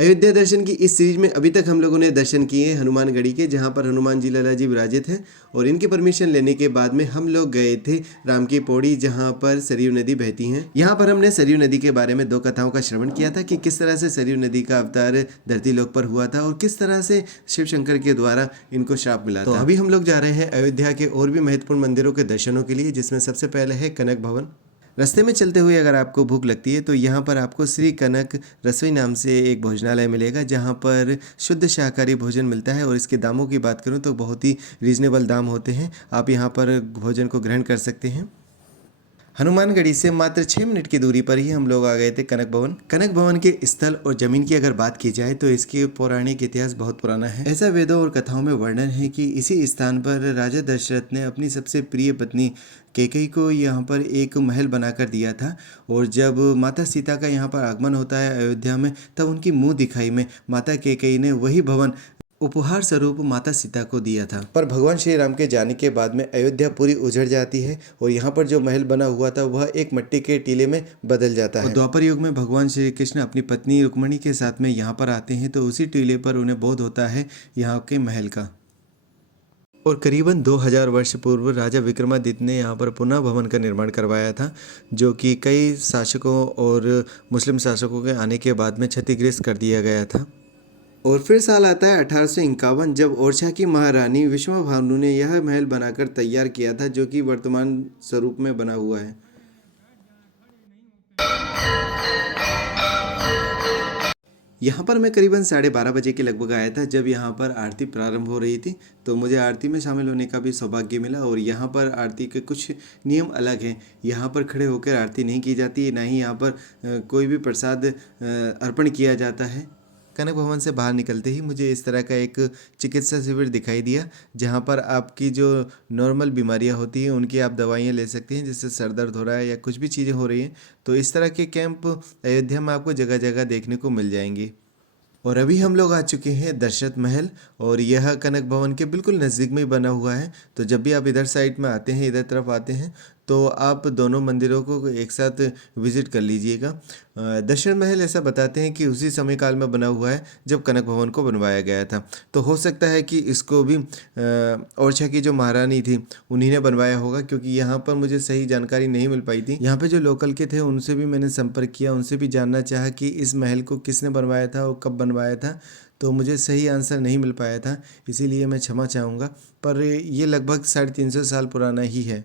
अयोध्या दर्शन की इस सीरीज में अभी तक हम लोगों ने दर्शन किए हनुमानगढ़ी के, जहाँ पर हनुमान जी लाला जी विराजित हैं और इनकी परमिशन लेने के बाद में हम लोग गए थे राम की पौड़ी, जहाँ पर सरयू नदी बहती हैं। यहाँ पर हमने सरयू नदी के बारे में 2 कथाओं का श्रवण किया था कि किस तरह से सरयू नदी का अवतार धरती लोक पर हुआ था और किस तरह से शिव शंकर के द्वारा इनको श्राप मिला था। तो अभी हम लोग जा रहे हैं अयोध्या के और भी महत्वपूर्ण मंदिरों के दर्शनों के लिए, जिसमें सबसे पहले है कनक भवन। रास्ते में चलते हुए अगर आपको भूख लगती है तो यहाँ पर आपको श्री कनक रसोई नाम से एक भोजनालय मिलेगा, जहाँ पर शुद्ध शाकाहारी भोजन मिलता है और इसके दामों की बात करूँ तो बहुत ही रीजनेबल दाम होते हैं। आप यहाँ पर भोजन को ग्रहण कर सकते हैं। हनुमानगढ़ी से मात्र 6 मिनट की दूरी पर ही हम लोग आ गए थे कनक भवन। कनक भवन के स्थल और जमीन की अगर बात की जाए तो इसके पौराणिक इतिहास बहुत पुराना है। ऐसा वेदों और कथाओं में वर्णन है कि इसी स्थान पर राजा दशरथ ने अपनी सबसे प्रिय पत्नी कैकेयी को यहाँ पर एक महल बनाकर दिया था, और जब माता सीता का यहाँ पर आगमन होता है अयोध्या में, तब उनकी मुंह दिखाई में माता कैकेयी ने वही भवन उपहार स्वरूप माता सीता को दिया था। पर भगवान श्री राम के जाने के बाद में अयोध्या पूरी उजड़ जाती है और यहाँ पर जो महल बना हुआ था वह एक मिट्टी के टीले में बदल जाता है। और द्वापर युग में भगवान श्री कृष्ण अपनी पत्नी रुक्मणी के साथ में यहाँ पर आते हैं, तो उसी टीले पर उन्हें बोध होता है यहाँ के महल का। और करीबन 2000 वर्ष पूर्व राजा विक्रमादित्य ने यहाँ पर पुनः भवन का निर्माण करवाया था, जो कि कई शासकों और मुस्लिम शासकों के आने के बाद में क्षतिग्रस्त कर दिया गया था। और फिर साल आता है 1851, जब ओरछा की महारानी विष्णु भानु ने यह महल बनाकर तैयार किया था, जो कि वर्तमान स्वरूप में बना हुआ है। यहाँ पर मैं करीबन 12:30 बजे के लगभग आया था, जब यहाँ पर आरती प्रारंभ हो रही थी, तो मुझे आरती में शामिल होने का भी सौभाग्य मिला। और यहाँ पर आरती के कुछ नियम अलग हैं। यहाँ पर खड़े होकर आरती नहीं की जाती है, ना ही यहाँ पर कोई भी प्रसाद अर्पण किया जाता है। कनक भवन से बाहर निकलते ही मुझे इस तरह का एक चिकित्सा शिविर दिखाई दिया, जहाँ पर आपकी जो नॉर्मल बीमारियाँ होती हैं उनकी आप दवाइयाँ ले सकते हैं, जैसे सर दर्द हो रहा है या कुछ भी चीज़ें हो रही हैं। तो इस तरह के कैंप अयोध्या में आपको जगह जगह देखने को मिल जाएंगे। और अभी हम लोग आ चुके हैं दशरथ महल, और यह कनक भवन के बिल्कुल नज़दीक में ही बना हुआ है। तो जब भी आप इधर साइड में आते हैं, इधर तरफ आते हैं, तो आप दोनों मंदिरों को एक साथ विजिट कर लीजिएगा। दशरथ महल ऐसा बताते हैं कि उसी समय काल में बना हुआ है जब कनक भवन को बनवाया गया था। तो हो सकता है कि इसको भी ओरछा की जो महारानी थी उन्हीं ने बनवाया होगा, क्योंकि यहाँ पर मुझे सही जानकारी नहीं मिल पाई थी। यहाँ पे जो लोकल के थे उनसे भी मैंने संपर्क किया, उनसे भी जानना चाहा कि इस महल को किसने बनवाया था और कब बनवाया था, तो मुझे सही आंसर नहीं मिल पाया था, इसीलिए मैं क्षमा चाहूँगा। पर ये लगभग 350 साल पुराना ही है।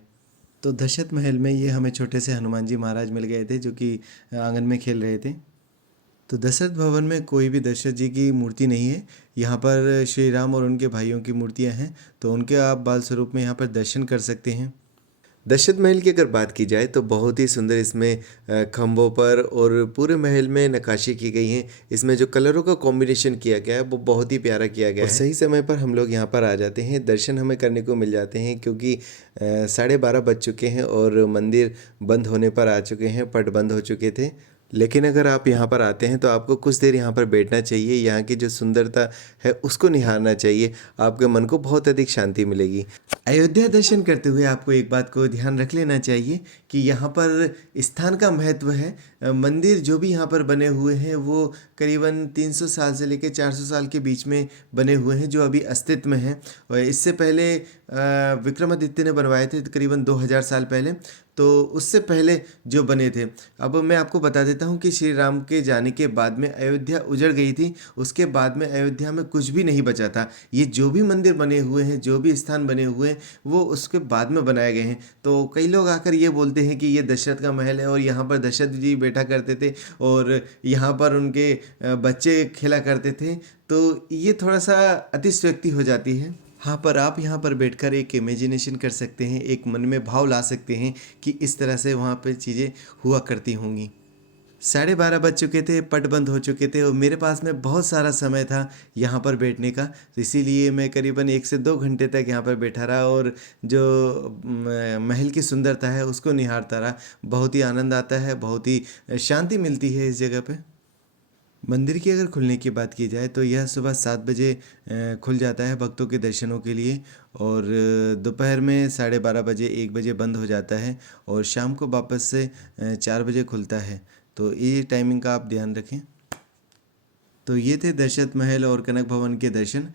तो दशरथ महल में ये हमें छोटे से हनुमान जी महाराज मिल गए थे, जो कि आंगन में खेल रहे थे। तो दशरथ भवन में कोई भी दशरथ जी की मूर्ति नहीं है। यहाँ पर श्री राम और उनके भाइयों की मूर्तियाँ हैं, तो उनके आप बाल स्वरूप में यहाँ पर दर्शन कर सकते हैं। दशरथ महल की अगर बात की जाए तो बहुत ही सुंदर इसमें खंभों पर और पूरे महल में नक्काशी की गई है। इसमें जो कलरों का कॉम्बिनेशन किया गया है वो बहुत ही प्यारा किया गया है। सही समय पर हम लोग यहाँ पर आ जाते हैं, दर्शन हमें करने को मिल जाते हैं, क्योंकि 12:30 बज चुके हैं और मंदिर बंद होने पर आ चुके हैं, पट बंद हो चुके थे। लेकिन अगर आप यहाँ पर आते हैं तो आपको कुछ देर यहाँ पर बैठना चाहिए, यहाँ की जो सुंदरता है उसको निहारना चाहिए, आपके मन को बहुत अधिक शांति मिलेगी। अयोध्या दर्शन करते हुए आपको एक बात को ध्यान रख लेना चाहिए कि यहाँ पर स्थान का महत्व है। मंदिर जो भी यहाँ पर बने हुए हैं वो करीबन 300 साल से लेकर 400 साल के बीच में बने हुए हैं, जो अभी अस्तित्व में हैं। और इससे पहले विक्रमादित्य ने बनवाए थे करीबन 2000 साल पहले, तो उससे पहले जो बने थे। अब मैं आपको बता देता हूँ कि श्री राम के जाने के बाद में अयोध्या उजड़ गई थी, उसके बाद में अयोध्या में कुछ भी नहीं बचा था। ये जो भी मंदिर बने हुए हैं, जो भी स्थान बने हुए हैं, वो उसके बाद में बनाए गए हैं। तो कई लोग आकर ये बोलते हैं कि ये दशरथ का महल है और यहाँ पर दशरथ जी बैठा करते थे और यहाँ पर उनके बच्चे खेला करते थे, तो ये थोड़ा सा अतिशयोक्ति हो जाती है। हाँ, पर आप यहाँ पर बैठकर एक इमेजिनेशन कर सकते हैं, एक मन में भाव ला सकते हैं कि इस तरह से वहाँ पर चीज़ें हुआ करती होंगी। 12:30 बज चुके थे, पट बंद हो चुके थे और मेरे पास में बहुत सारा समय था यहाँ पर बैठने का, तो इसीलिए मैं करीबन 1 से 2 घंटे तक यहाँ पर बैठा रहा और जो महल की सुंदरता है उसको निहारता रहा। बहुत ही आनंद आता है, बहुत ही शांति मिलती है इस जगह पे। मंदिर की अगर खुलने की बात की जाए तो यह सुबह 7 बजे खुल जाता है भक्तों के दर्शनों के लिए, और दोपहर में 12:30 बजे 1 बजे बंद हो जाता है, और शाम को वापस से 4 बजे खुलता है। तो ये टाइमिंग का आप ध्यान रखें। तो ये थे दशरथ महल और कनक भवन के दर्शन।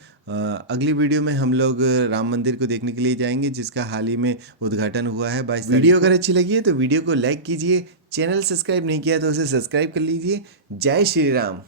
अगली वीडियो में हम लोग राम मंदिर को देखने के लिए जाएंगे, जिसका हाल ही में उद्घाटन हुआ है 22 वीडियो अगर अच्छी लगी है तो वीडियो को लाइक कीजिए, चैनल सब्सक्राइब नहीं किया तो उसे सब्सक्राइब कर लीजिए। जय श्री राम।